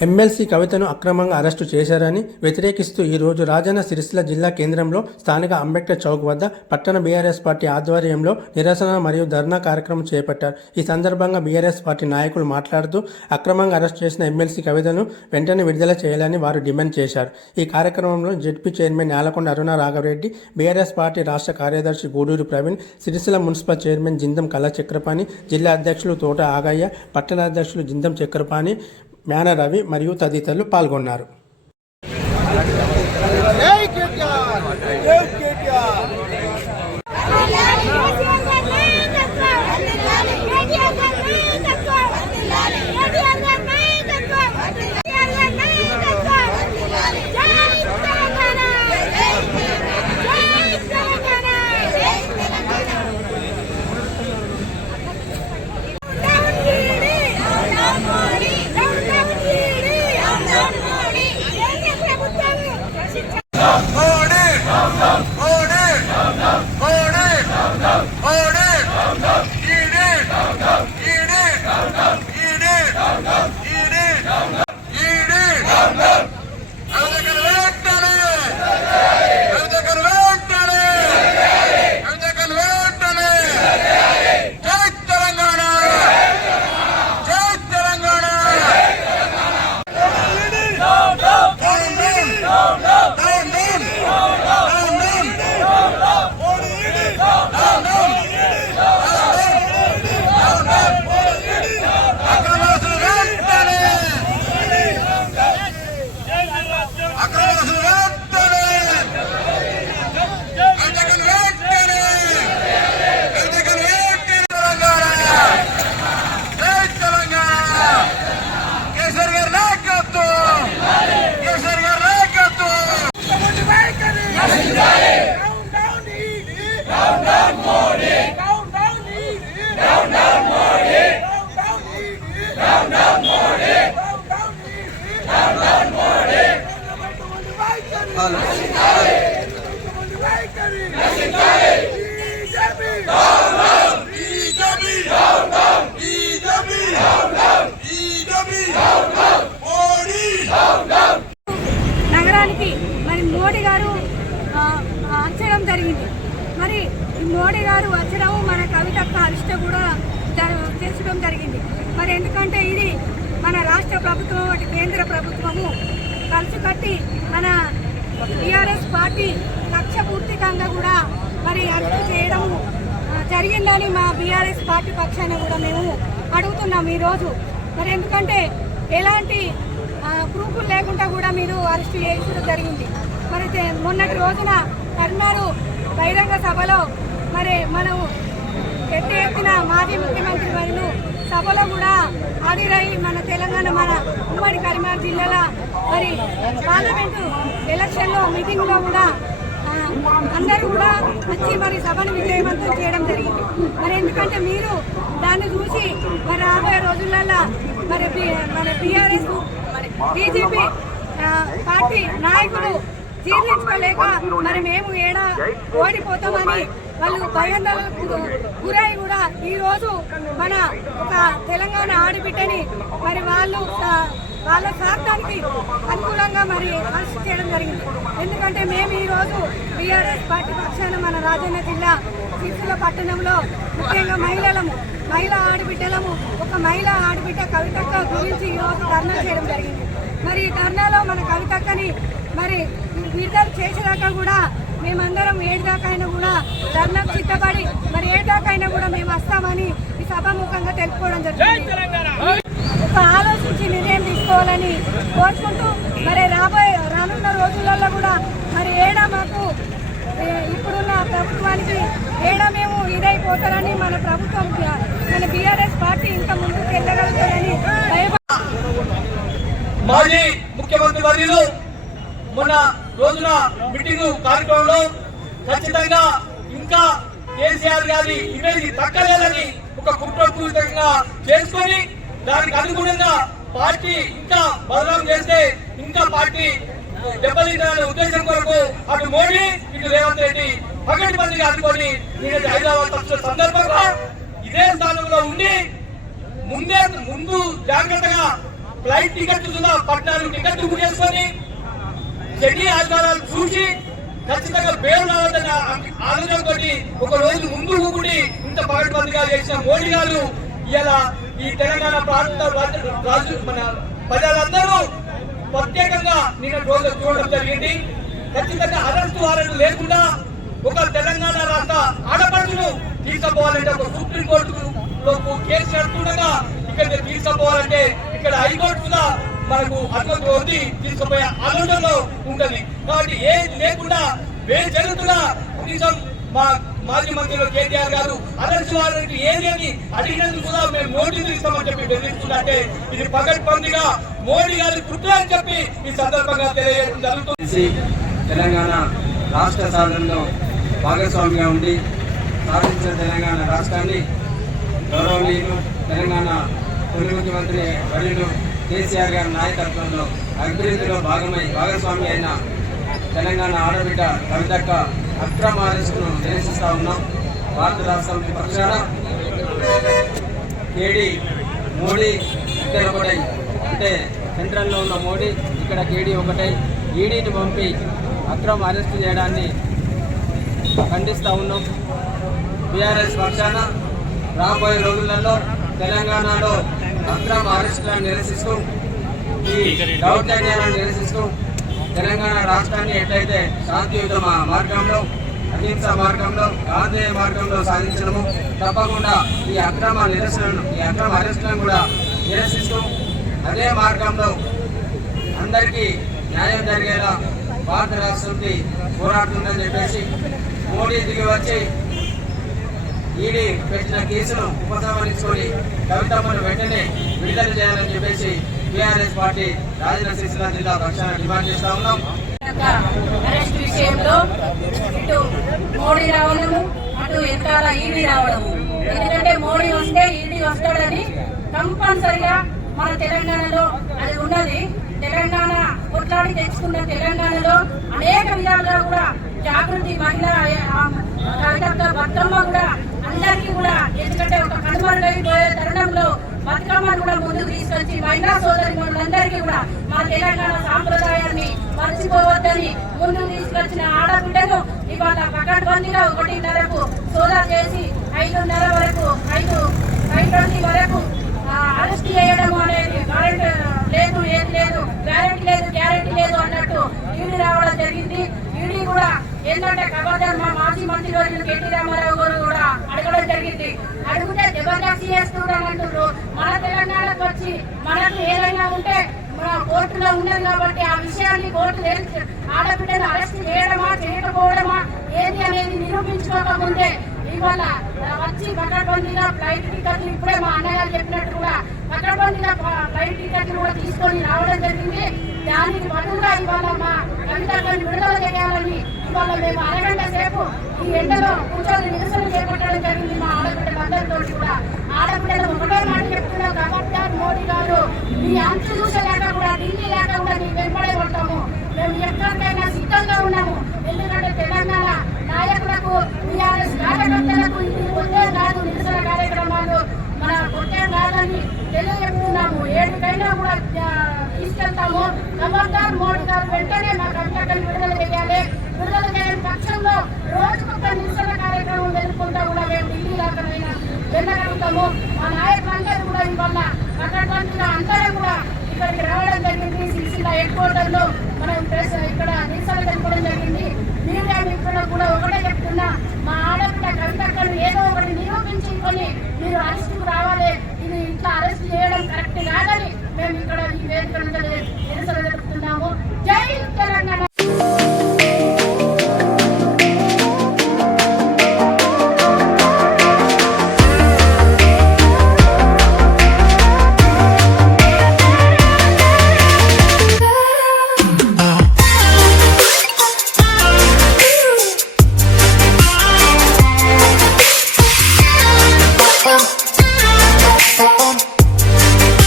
MLC కవితను అక్రమంగా arrest చేశారని వ్యతిరేకిస్తూ ఈరోజు రాజన్న సిరిసిల్ల జిల్లా కేంద్రంలో స్థానిక అంబేద్కర్ చౌక్ వద్ద పట్టణ బీఆర్ఎస్ పార్టీ ఆధ్వర్యంలో నిరసన మరియు ధర్నా కార్యక్రమం చేపట్టారు. ఈ సందర్భంగా బీఆర్ఎస్ పార్టీ నాయకులు మాట్లాడుతూ అక్రమంగా అరెస్ట్ చేసిన ఎమ్మెల్సీ కవితను వెంటనే విడుదల చేయాలని వారు డిమాండ్ చేశారు. ఈ కార్యక్రమంలో ZP chairman Nelakonda Aruna Raghavareddy BRS party రాష్ట్ర కార్యదర్శి గూడూరు ప్రవీణ్ సిరిసిల్ల మున్సిపల్ చైర్మన్ జిందం కళా చక్రపాణి జిల్లా అధ్యక్షులు తోట ఆగయ్య పట్టణ అధ్యక్షులు జిందం చక్రపాణి మేన రవి మరియు తదితరులు పాల్గొన్నారు. గారు వచ్చడం మన కవితక్క అరిష్ట కూడా జ- చేసడం జరిగింది. మరి ఎందుకంటే ఇది మన రాష్ట్ర ప్రభుత్వం అటు కేంద్ర ప్రభుత్వము. కలిసి కట్టి మన టీఆర్ఎస్ పార్టీ లక్ష్యపూర్తికంగా కూడా మరి అరెస్టు చేయడము జరిగిందని మా బీఆర్ఎస్ పార్టీ పక్షాన కూడా మేము అడుగుతున్నాం ఈరోజు. మరి ఎందుకంటే ఎలాంటి ఆ, ప్రూఫ్లు లేకుండా కూడా మీరు అరెస్ట్ చేయడం జరిగింది. మరి మొన్నటి రోజున కర్నారు బహిరంగ సభలో మరి మనం పెద్ద ఎత్తున మాజీ ముఖ్యమంత్రి వారు సభలో కూడా హాజరై మన తెలంగాణ మన ఉమ్మడి కరీంనగర్ జిల్లాల మరి పార్లమెంటు ఎలక్షన్లో మీటింగ్లో కూడా అందరూ కూడా వచ్చి మరి సభను విజయవంతం చేయడం జరిగింది. మరి ఎందుకంటే మీరు దాన్ని చూసి మరి రాబోయే రోజులలో మరి బి- మన బీఆర్ఎస్ బీజేపీ పార్టీ నాయకుడు జీర్ణి లేక మరి మేము ఏడా ఓడిపోతామని వాళ్ళు భయాందోళనకు గురై కూడా ఈ రోజు మన ఒక తెలంగాణ ఆడిబిడ్డని మరి వాళ్ళు వాళ్ళ స్వార్థానికి అనుకూలంగా మరి అరెస్ట్ చేయడం జరిగింది. ఎందుకంటే మేము ఈరోజు బీఆర్ఎస్ పార్టీ పక్షాన మన రాజన్న జిల్లా సిరిసిల్ల పట్టణంలో ముఖ్యంగా మహిళలము మహిళా ఆడబిడ్డలము ఒక మహిళా ఆడబిడ్డ కవితక్క గురించి ఈ రోజు ధర్నా చేయడం జరిగింది. మరి ఈ ధర్నాలో మన కవితక్కని మరి విడుదల చేసేదాకా కూడా మేమందరం ఏడుదాకా అయినా కూడా ధర్నాకు సిద్ధపడి మరి ఏడుదాకా అయినా కూడా మేము వస్తామని ఈ సభాముఖంగా తెలుపుకోవడం జరుగుతుంది ఒక ఆలోచించి నిర్ణయం తీసుకోవాలని కోరుకుంటూ మరి రాబోయే రానున్న రోజులలో కూడా మరి ఏడా మాకు ఇప్పుడున్న ప్రభుత్వానికి ఏడా మేము ఇదైపోతారని మన ప్రభుత్వం మన బీఆర్ఎస్ పార్టీ ఇంకా ముందుకు వెళ్ళగలుగుతారని భయపడ మాజీ ముఖ్యమంత్రి వర్యులు మొన్న రోజున మీటింగ్ కార్యక్రమంలో ఖచ్చితంగా ఇంకా కేసీఆర్ గారి ఇమేజ్ తక్కలేదని ఒక కుట్రపూరితంగా చేసుకొని దానికి అనుగుణంగా పార్టీ ఇంకా బదనాం చేస్తే ఇంకా పార్టీ దెబ్బతింటారనే ఉద్దేశం కొరకు అటు మోడీ ఇటు రేవంత్ రెడ్డి పగటి మందిగా అనుకొని నేను హైదరాబాద్ వచ్చిన సందర్భంగా ఇదే స్థానంలో ఉండి ముందే ముందు జాగ్రత్తగా ఫ్లైట్ టికెట్ కూడా పద్నాలుగు టికెట్ చేసుకొని చెడ్డీ ఆధారాలు చూసి ఖచ్చితంగా పేరు రావాలన్న ఆలోచనతో ఒక రోజు ముందు కూడా ఇంత పగడ్బందిగా చేసిన మోడీ గారు ఇలా ఈ తెలంగాణ ప్రాంత రాజు మన ప్రజలందరూ ప్రత్యేకంగా నిన్న రోజు చూడడం జరిగింది. ఖచ్చితంగా అరెస్టు వారెంట్ లేకుండా ఒక తెలంగాణ రాష్ట్ర ఆడపడుచును తీసుకుపోవాలంటే ఒక సుప్రీంకోర్టుకు కేసు నడుతుండగా ఇక్కడ తీసుకుపోవాలంటే ఇక్కడ హైకోర్టు కూడా మనకు అనుమతి ఉంది తీసుకుపోయే ఆలోచనలో ఉంటుంది. కాబట్టి ఏది లేకుండా వేరు జరుగుతున్నా కనీసం మా మాజీ మంత్రులు కేటీఆర్ గారు అదర్శ వారికి ఏది అని అడిగినందుకు కూడా మేము నోటీసులు ఇస్తామని చెప్పి బెదిరిస్తుందంటే ఇది పగడ్బందీగా మోడీ గారి కుట్ర అని చెప్పి ఈ సందర్భంగా తెలియజేయడం జరుగుతుంది. తెలంగాణ రాష్ట్ర సాధనలో భాగస్వామిగా ఉండి సాధించిన తెలంగాణ రాష్ట్రాన్ని గౌరవనీయులు తెలంగాణ తొలి ముఖ్యమంత్రి వర్యులు కేసీఆర్ గారి నాయకత్వంలో అభివృద్ధిలో భాగమై భాగస్వామి అయిన తెలంగాణ ఆడబిడ్డ కవితక్క అక్రమ అరెస్టును నిరసిస్తా ఉన్నాం. భారత రాష్ట్రం పక్షాన కేడి మోడీ ఇక్కడ ఒకటై. అంటే సెంట్రల్లో ఉన్న మోడీ ఇక్కడ కేడీ ఒకటై. ఈడీని పంపి అక్రమ అరెస్ట్ చేయడాన్ని ఖండిస్తూ ఉన్నాం. బీఆర్ఎస్ పక్షాన రాబోయే రోజులలో తెలంగాణలో అక్రమ అరెస్టులను నిరసిస్తూ ఈ దౌర్జన్యాలను నిరసిస్తూ తెలంగాణ రాష్ట్రాన్ని ఎట్లయితే శాంతియుత మార్గంలో అహింస మార్గంలో గాంధీ మార్గంలో సాధించడము తప్పకుండా ఈ అక్రమ నిరసనను ఈ అక్రమ అరెస్టులను కూడా నిరసిస్తూ అదే మార్గంలో అందరికీ న్యాయం జరిగేలా భారత రాష్ట్రంకి పోరాడుతుందని చెప్పేసి మోడీ దిగి వచ్చి ఈడీ పెట్టిన కేసును ఉపసంహరించుకొని కవితమ్మను వెంటనే విడుదల చేయాలని చెప్పేసి టీఆర్ఎస్ పార్టీ రాజన్న సిరిసిల్ల జిల్లా పక్షాన డిమాండ్ చేస్తా ఉన్నాం. అరెస్ట్ విషయంలో ఇటు మోడీ రావడము అటు వెనకాల ఈడీ రావడము. ఎందుకంటే మోడీ వస్తే ఈడీ వస్తాడని కంపల్సరిగా మన తెలంగాణలో అది ఉన్నది. తెలంగాణ కొట్లాడి తెచ్చుకున్న తెలంగాణలో అనేక విధాలుగా కూడా జాగృతి మహిళ కవిత కవితక్క బతుకమ్మ కూడా అందరికీ కూడా ఎందుకంటే ఒక కనుమరుగైపోయే తరుణంలో బతుకమ్మను కూడా ముందుకు తీసుకొచ్చి మహిళా సోదరి అందరికీ కూడా మా తెలంగాణ సాంప్రదాయాన్ని మర్చిపోవద్దని ముందుకు తీసుకొచ్చిన ఆడబిడ్డను ఇవాళ పకడ్బందీగా ఒకటిన్నరకు సోదా చేసి ఐదున్నర వరకు ఐదు ఐదు వరకు అరెస్ట్ చేయడం అనేది వారెంట్ లేదు ఏది లేదు గ్యారెంటీ లేదు గ్యారెంటీ లేదు అన్నట్టు ఈడీ రావడం జరిగింది. ఈడీ కూడా ఏంటంటే ఖబర్దార్ మా మాజీ మంత్రి రోజులు కేటీ రామారావు జరిగింది. అడుగుతే జబర్దస్తి చేస్తున్నారంటున్నారు మన తెలంగాణకు వచ్చి మనకు ఏదైనా ఉంటే మన కోర్టులో ఉన్నది కాబట్టి ఆ విషయాన్ని కోర్టు తెలిసి. ఆడబిడ్డను అరెస్ట్ చేయడమా చేయకపోవడమా ఏది అనేది నిరూపించుకోకముందే ఇవాళ వచ్చి పకడ్బందీగా ఫ్లైట్ టికెట్లు ఇప్పుడే మా అన్నగారు చెప్పినట్టు కూడా పకడ్బందీగా ఫ్లైట్ టికెట్లు కూడా తీసుకొని రావడం జరిగింది. దానికి బదులుగా ఇవాళ మా కవితలను విడుదల చేయాలని ఇవాళ మేము అరగంట సేపు ఈ ఎండలో కూర్చొని నిరసన చేపట్టడం జరిగింది మా ఆడబిడ్డలందరితో కూడా. ఆడబిడ్డలు ఒకటే మాట చెప్తున్నాం ఖబర్దార్ మోడీ గారు మీ అంచు చూసేలాక కూడా ఢిల్లీ లేక కూడా మీకు వెంబడే ఉంటాము. మేము ఎక్కడికైనా సిద్ధంగా ఉన్నాము. ఎందుకంటే తెలంగాణ నాయకులకు టీఆర్ఎస్ కార్యకర్తలకు ఇది కొత్తే కాదు నిరసన కార్యక్రమాలు. మన కొత్తే కాదని తెలియజెప్తున్నాము ఏడుకైనా కూడా తీసుకెళ్తాము. గవర్నర్ మోడీ గారు వెంటనే మాకు అంతకని విడుదల రోజుకొక నిరసన కార్యక్రమం ఎదుర్కొంటా కూడా మేము ఢిల్లీ దాకా వెళ్ళగలుగుతాము. మా నాయకులందరూ కూడా ఇవాళ పట్టణంలో అందరూ కూడా ఇక్కడికి రావడం జరిగింది. సిరిసిల్ల హెడ్ క్వార్టర్లో మనం ప్రెస్ ఇక్కడ నిరసన తెలపడం జరిగింది. మీడియా మిత్రులు కూడా ఒకటే చెప్తున్నా మా ఆడపిల్ల కవితక్కను ఏదో ఒకటి నిరూపించుకొని మీరు అరెస్టుకు రావాలి. ఇది ఇట్లా అరెస్ట్ చేయడం కరెక్ట్ కాదని మేము ఇక్కడ ఈ వేదిక